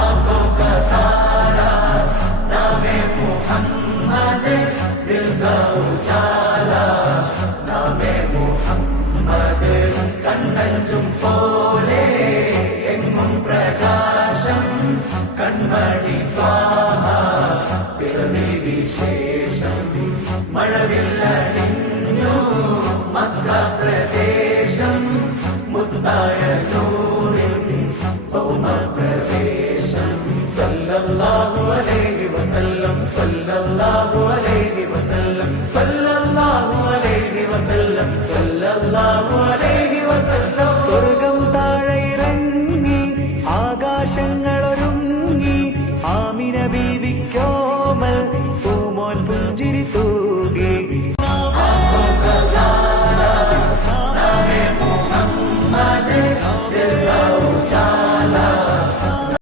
आंखों का तारा नामे मुहम्मद, दिल का उजाला नामे मुहम्मद, കണ്ണഞ്ചും പോലെ എങ്ങും പ്രകാശം കൺമണി ത്വാഹ പിറവി വിശേഷം. മഴവില്ലണിഞ്ഞു മക്ക പ്രദേശം, മുത്തായ നൂറിൻ ഭൗമപ്രദേശം. സല്ലല്ലാഹു അലൈഹി വസല്ലം, സല്ലല്ലാഹു